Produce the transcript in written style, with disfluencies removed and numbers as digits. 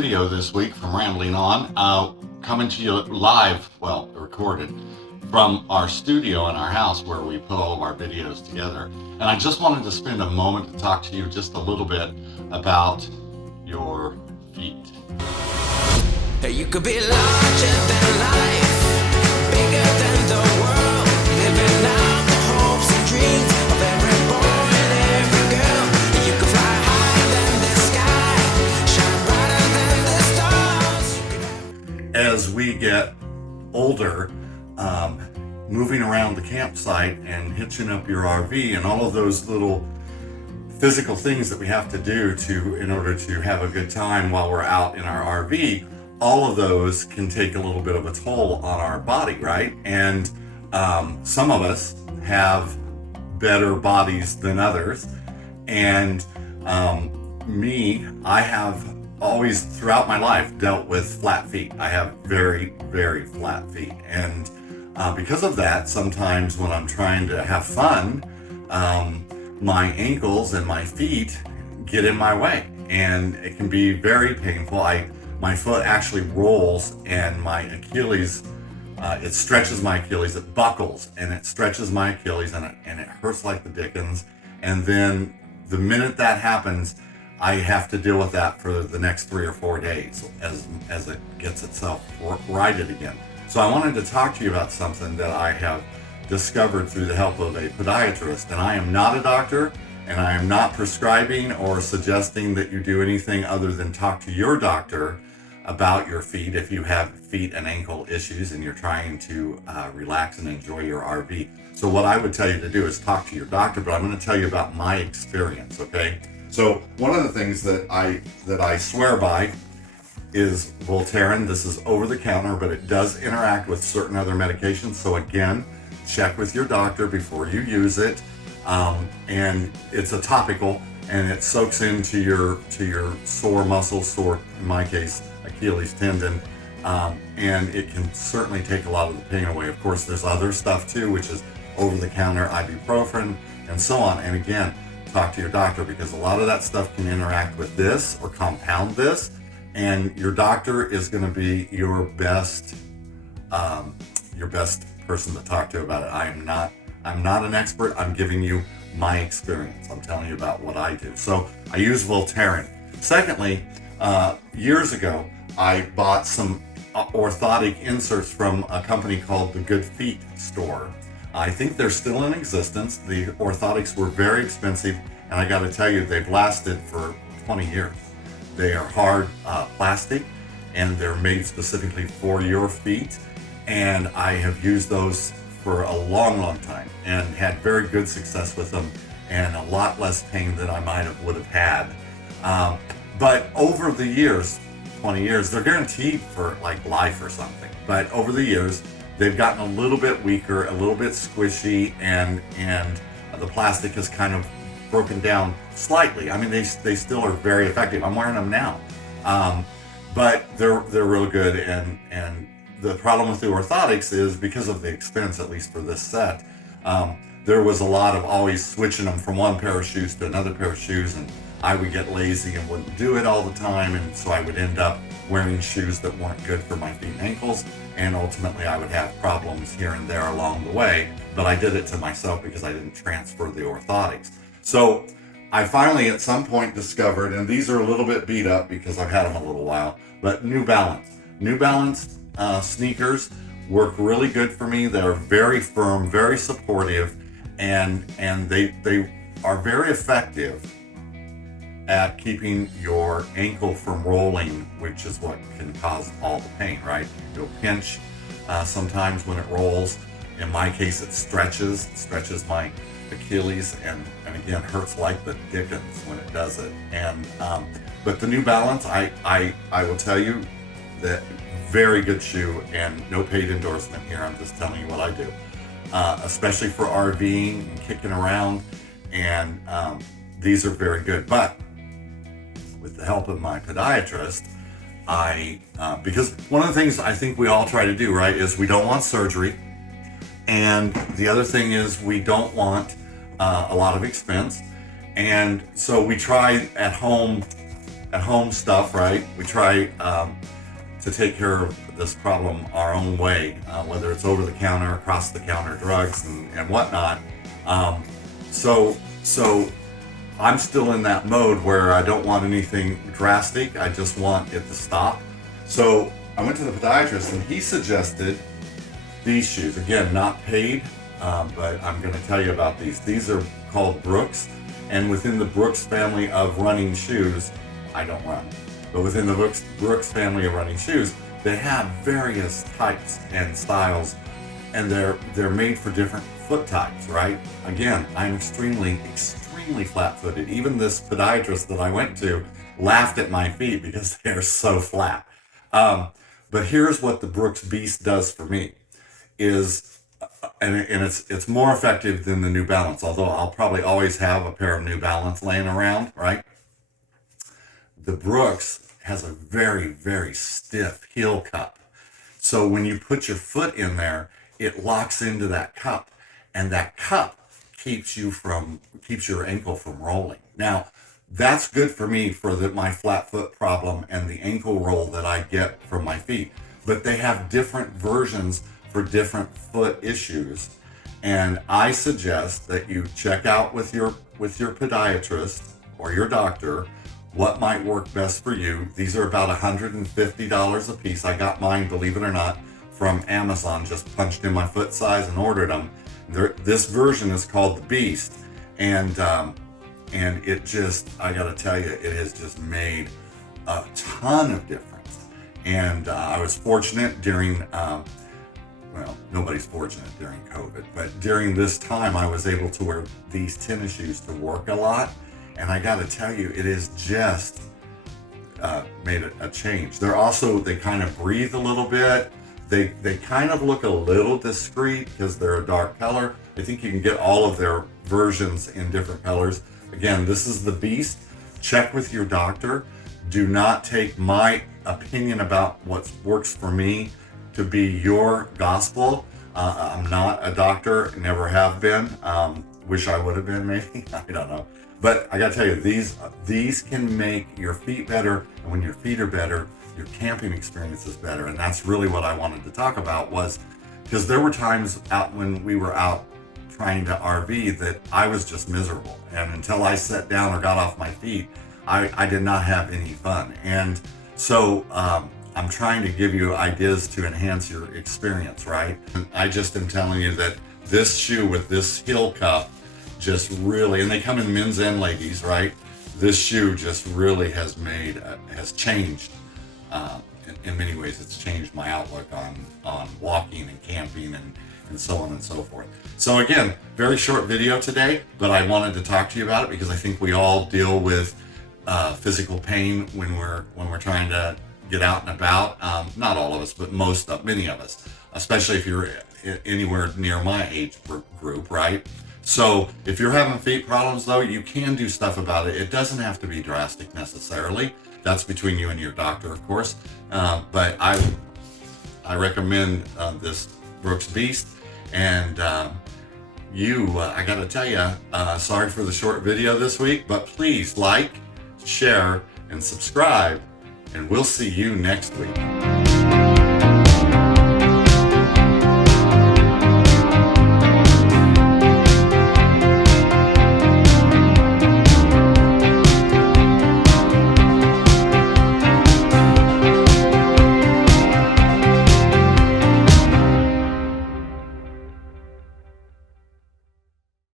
video this week from Rambling On, coming to you live, well, recorded, from our studio in our house where we put all of our videos together. And I just wanted to spend a moment to talk to you just a little bit about your feet. You could be larger than life, bigger than the world, living out the hopes and dreams of every boy and every girl. You could fly higher than the sky, shine brighter than the stars. As we get older, moving around the campsite and hitching up your RV and all of those little physical things that we have to do in order to have a good time while we're out in our RV, all of those can take a little bit of a toll on our body, right? And some of us have better bodies than others. And I have always throughout my life dealt with flat feet. I have very, very flat feet. And because of that, sometimes when I'm trying to have fun, my ankles and my feet get in my way, and it can be very painful. My foot actually rolls, and my Achilles, it stretches my Achilles, it buckles, and it stretches my Achilles, and it hurts like the dickens. And then the minute that happens, I have to deal with that for the next 3 or 4 days as it gets itself righted again. So I wanted to talk to you about something that I have discovered through the help of a podiatrist. And I am not a doctor, and I am not prescribing or suggesting that you do anything other than talk to your doctor about your feet if you have feet and ankle issues and you're trying to relax and enjoy your RV. So what I would tell you to do is talk to your doctor, but I'm going to tell you about my experience, okay? So one of the things that I swear by is Voltaren. This is over the counter, but it does interact with certain other medications. So again, check with your doctor before you use it. And it's a topical, and it soaks into your sore muscles, in my case, Achilles tendon. And it can certainly take a lot of the pain away. Of course, there's other stuff too, which is over the counter ibuprofen and so on. And again, talk to your doctor, because a lot of that stuff can interact with this or compound this. And your doctor is going to be your best person to talk to about it. I'm not an expert. I'm giving you my experience. I'm telling you about what I do. So I use Voltaren. Secondly, years ago, I bought some orthotic inserts from a company called the Good Feet store. I think they're still in existence. The orthotics were very expensive, and I got to tell you, they've lasted for 20 years. They are hard plastic, and they're made specifically for your feet. And I have used those for a long, long time and had very good success with them, and a lot less pain than I would have had. But over the years, 20 years, they're guaranteed for like life or something. But over the years, they've gotten a little bit weaker, a little bit squishy, and the plastic has kind of broken down slightly. I mean, they still are very effective. I'm wearing them now, but they're real good. And the problem with the orthotics is, because of the expense, at least for this set, there was a lot of always switching them from one pair of shoes to another pair of shoes, and I would get lazy and wouldn't do it all the time, and so I would end up wearing shoes that weren't good for my feet and ankles, and ultimately I would have problems here and there along the way. But I did it to myself because I didn't transfer the orthotics. So I finally at some point discovered, and these are a little bit beat up because I've had them a little while, but New Balance sneakers work really good for me. They're very firm, very supportive, and they are very effective at keeping your ankle from rolling, which is what can cause all the pain, right? You'll pinch sometimes when it rolls. In my case, it stretches my Achilles, and again, hurts like the dickens when it does it. And but the New Balance, I will tell you that very good shoe, and no paid endorsement here. I'm just telling you what I do, especially for RVing and kicking around. And these are very good. But with the help of my podiatrist, because one of the things I think we all try to do, right, is we don't want surgery. And the other thing is we don't want a lot of expense. And so we try at home at home stuff, right? We try to take care of this problem our own way, whether it's over the counter, across the counter drugs and whatnot. So I'm still in that mode where I don't want anything drastic. I just want it to stop. So I went to the podiatrist and he suggested these shoes. Again, not paid, but I'm going to tell you about these. These are called Brooks, and within the Brooks family of running shoes, I don't run, but within the Brooks family of running shoes, they have various types and styles, and they're made for different foot types, right? Again, I'm extremely flat-footed. Even this podiatrist that I went to laughed at my feet because they're so flat. But here's what the Brooks Beast does for me is, and it's more effective than the New Balance, although I'll probably always have a pair of New Balance laying around, right? The Brooks has a very, very stiff heel cup. So when you put your foot in there, it locks into that cup, and that cup keeps your ankle from rolling. Now, that's good for me for my flat foot problem and the ankle roll that I get from my feet. But they have different versions for different foot issues. And I suggest that you check out with your podiatrist or your doctor what might work best for you. These are about $150 a piece. I got mine, believe it or not, from Amazon. Just punched in my foot size and ordered them. This version is called the Beast, and it just, I gotta tell you, it has just made a ton of difference. And I was fortunate during, well, nobody's fortunate during COVID, but during this time I was able to wear these tennis shoes to work a lot. And I gotta tell you, it is just made a change. They kind of breathe a little bit. They kind of look a little discreet because they're a dark color. I think you can get all of their versions in different colors. Again, this is the Beast. Check with your doctor. Do not take my opinion about what works for me to be your gospel. I'm not a doctor, never have been. Wish I would have been, maybe. I don't know. But I gotta tell you, these can make your feet better, and when your feet are better, your camping experience is better. And that's really what I wanted to talk about, was because there were times out when we were out trying to RV that I was just miserable. And until I sat down or got off my feet, I did not have any fun. And so I'm trying to give you ideas to enhance your experience, right? And I just am telling you that this shoe with this heel cup just really, and they come in men's and ladies, right? This shoe just really has changed. In many ways, it's changed my outlook on walking and camping and so on and so forth. So again, very short video today, but I wanted to talk to you about it because I think we all deal with physical pain when we're trying to get out and about. Not all of us, but many of us, especially if you're anywhere near my age group, right? So if you're having feet problems, though, you can do stuff about it. It doesn't have to be drastic necessarily. That's between you and your doctor, of course. But I recommend this Brooks Beast. And I got to tell you, sorry for the short video this week, but please like, share, and subscribe. And we'll see you next week.